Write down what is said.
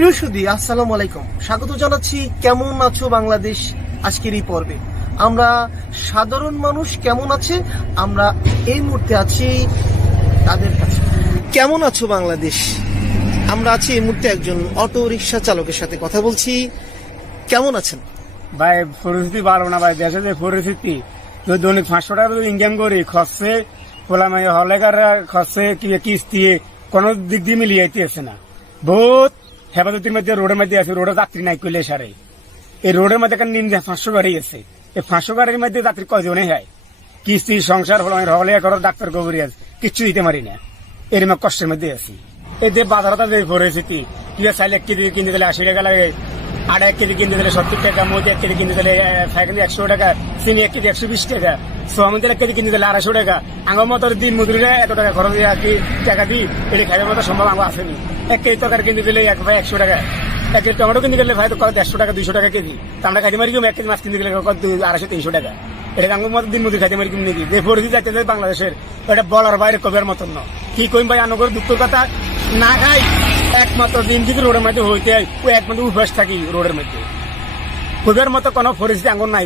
প্রিয় সুধী, আসসালামু আলাইকুম। স্বাগত জানাচ্ছি কেমন আছো বাংলাদেশ আজকের এই পর্বে। আমরা সাধারণ মানুষ কেমন আছে, আমরা এই মুহূর্তে আছি তাদের কাছে। কেমন আছো বাংলাদেশ, আমরা আছি এই মুহূর্তে একজন অটো রিক্সা চালকের সাথে কথা বলছি। কেমন আছেন ভাই? পরিস্থিতি ভালো না ভাই, দেশের যে পরিস্থিতি, দৈনিক 500 টাকা ইনকাম করি, খরচে হলেকার খরচে কিস্তি কোনো দিক দিয়ে মিলিয়ে যাইতেছে না। বহুত হেফাজতির মধ্যে রোডের মধ্যে আছে, রোডে যাত্রী নাই করলে সারে। এই রোডের মধ্যে নিন 500 গাড়ি আছে, এই 500 গাড়ির মধ্যে যাত্রী কয়জনে হয়? কিস্তি সংসার হলে করার ডাক্তার গোবরি আছে, কিচ্ছু দিতে পারি না। এরকম কষ্টের মধ্যে আছি। এই যে বাজারটা যে পরিস্থিতি, কি চাইলে 1 কেজি কিনতে দিলে 80 টাকা লাগে, আটা 1 কেজি কিনতে দিলে 70 টাকা, মধ্যে 1 কেজি কিনতে দিলে 100 টাকা, চিনি 1 কেজি 120 টাকা, সোয়াবিন 1 কেজি কিনতে দিলে 250 টাকা। আমার মতো দিন মজুরিরা এত টাকা খরচ দিয়ে আর কি টাকা দিই, এটি খাইবার মতো সম্ভব আমার আসেনি। 1 কেজি তরকারি কিনতে দিলে 100 টাকা, 1 কেজি টমেটো কিনতে গেলে ভাই তো 150 টাকা 200 টাকা কেজি। আমরা খাইতে মারি 1 কেজি মাছ কিনতে গেলে 250-300 টাকা। এটা আমার মতো দিন মজুরি খাইতে মারি কিনে দিই। যে পরিস্থিতি যাচ্ছে বাংলাদেশের, এটা বলার বাইরে কবির মতন না। কি কইম ভাই, আনগর দুঃখের কথা না খাই একমাত্র দিন যদি রোডের মধ্যে হইতে হয়, ওই একমাত্র উপবাস থাকি রোডের মধ্যে। কবির মতো কোনো পরিস্থিতি আঙ্গুর নাই।